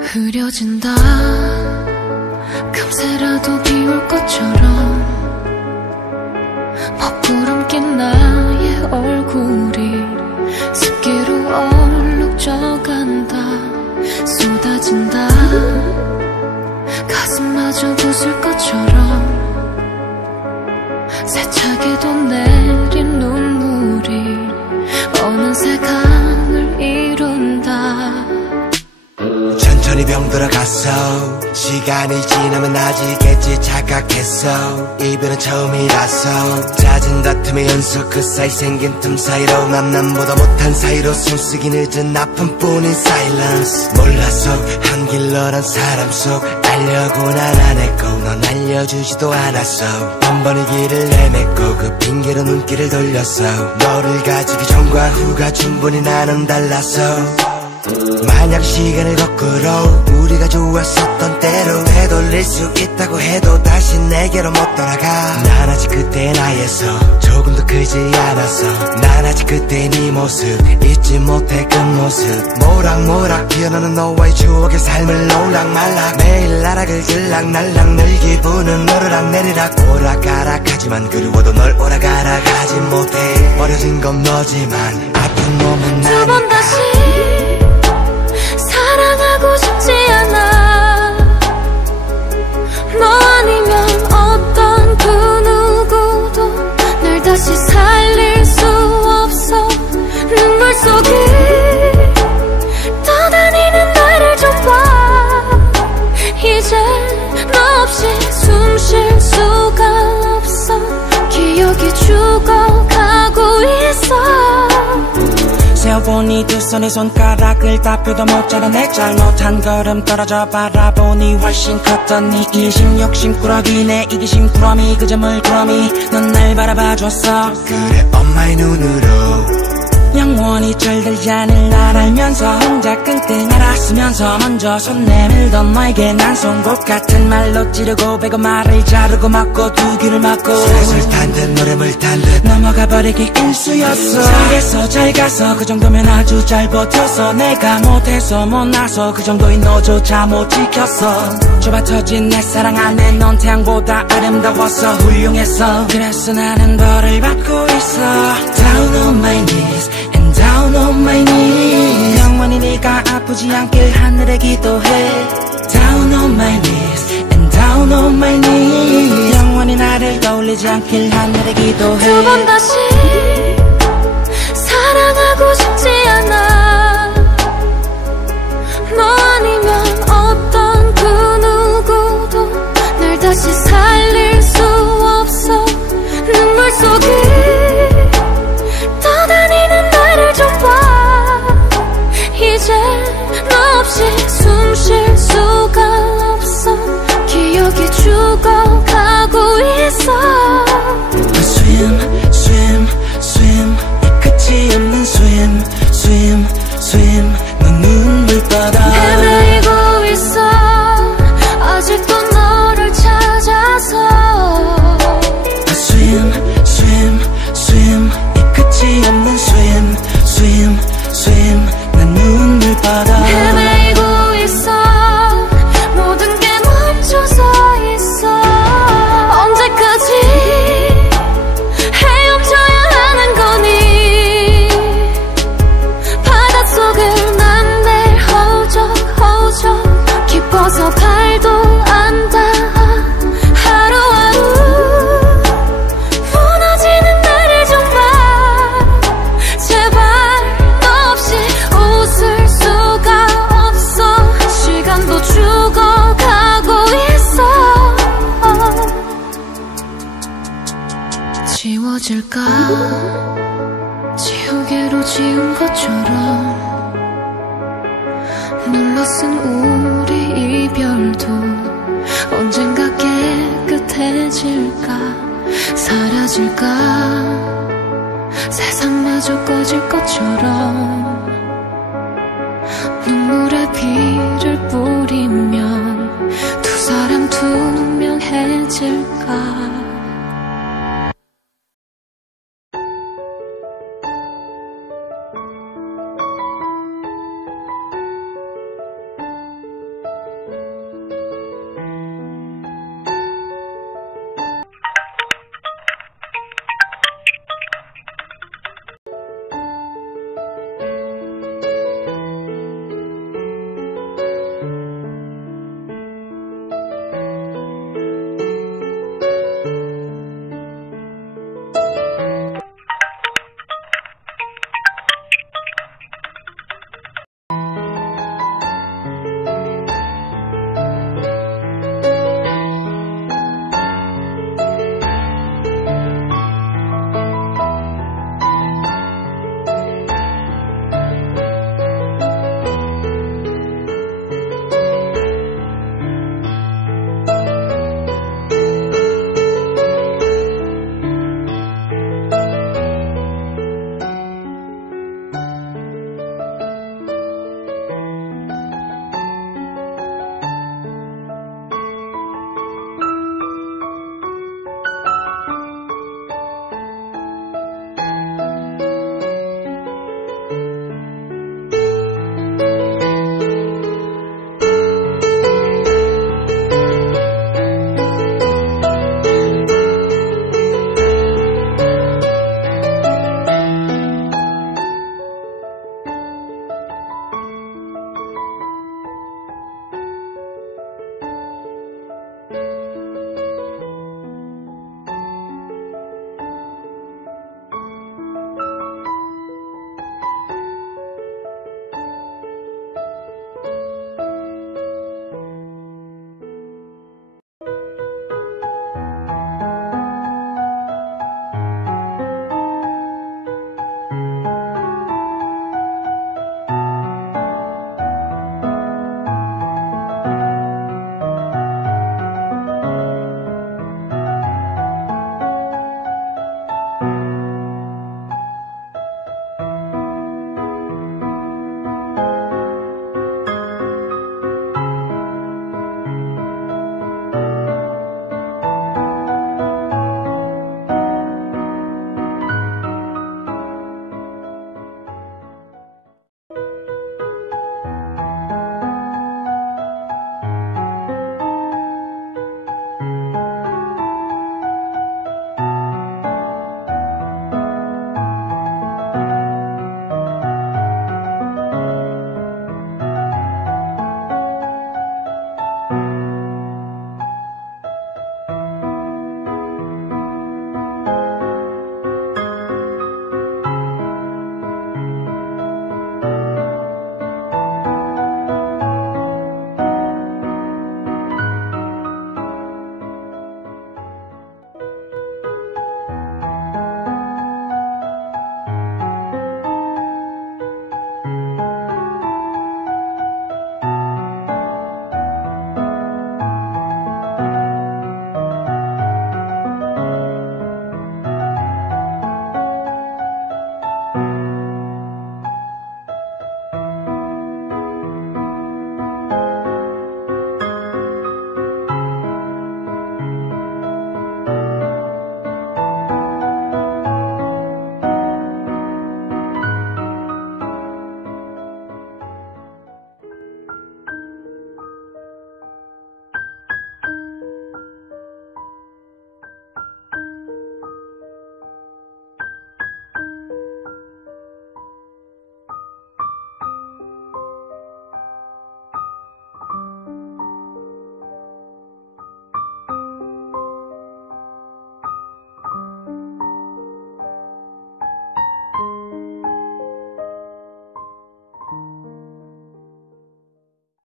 흐려진다 금세라도 비올 것처럼 먹구름 낀 나의 얼굴이 습기로 얼룩져간다 쏟아진다 가슴마저 부술 것처럼 세차게도 내린 눈물이 어느새 강을 이룬다 천천히 병들어갔어 시간이 지나면 나아지겠지 착각했어 이별은 처음이라서 잦은 다툼의 연속 그 사이 생긴 틈 사이로 남보다 못한 사이로 숨쉬기 늦은 아픔뿐인 silence 몰랐어 한 길러란 사람 속 알려고 난 안 했고 넌 알려주지도 않았어 번번이 길을 헤맸고 그 핑계로 눈길을 돌렸어 너를 가지기 전과 후가 충분히 나는 달랐어 만약 시간을 거꾸로 우리가 좋았었던 때로 되돌릴 수 있다고 해도 다시 내게로 못 돌아가 난 아직 그때의 나에서 조금 더 크지 않았어 난 아직 그때의 네 모습 잊지 못해 그 모습 모락모락 피어나는 너와의 추억의 삶을 올락말락 매일 나락을 들락날락 늘 기분은 오르락내리락 오락가락하지만 그리워도 널 오락가락 하지 못해 버려진 건 너지만 아픈 몸은 난 두 번 다시 사랑하고 싶지 않아 너 아니면 어떤 그 누구도 날 다시 살릴 수 없어 눈물 속에 떠다니는 나를 좀 봐 이제 너 없이 숨 쉴 수가 없어 기억이 죽어가고 있어 세어보니 두 손에 손가락을 다펴도 모자란 내 잘못한 걸음 떨어져 바라보니 훨씬 컸던 네 이심 욕심 꾸러기 내 이기심 꾸러미 그저 물꾸러미 넌 날 바라봐줬어 그래 엄마의 눈으로 영원히 철들지 않을 날 알면서 혼자 끙끙 앓았으면서 먼저 손 내밀던 너에게 난 송곳 같은 말로 찌르고 배고 말을 자르고 막고 두 귀를 막고 술술 탄 듯 노래물 탄 듯 넘어가 버리기 일쑤였어 잘했어 잘 가서 그 정도면 아주 잘 버텨서 내가 못해서 못나서 그 정도인 너조차 못 지켰어 좁아 터진 내 사랑 안에 넌 태양보다 아름다웠어 훌륭했어 그래서 나는 벌을 받고 있어 Down on my knees and down on my knees 영원히 네가 아프지 않길 하늘에 기도해 Down on my knees and down on my knees 영원히 나를 떠올리지 않길 하늘에 기도해 두 번 다시 사랑하고 싶지 않아 너 아니면 어떤 그 누구도 날 다시 살릴 수 없어 눈물 속에 떠다니는 나를 좀 봐 이제 너 없이 숨 쉴 수가 없어 기억이 죽어가고 있어 I swim, swim 지우개로 지운 것처럼 눌러쓴 우리 이별도 언젠가 깨끗해질까 사라질까 세상마저 꺼질 것처럼 눈물에 피를 뿌리면 두 사람 투명해질까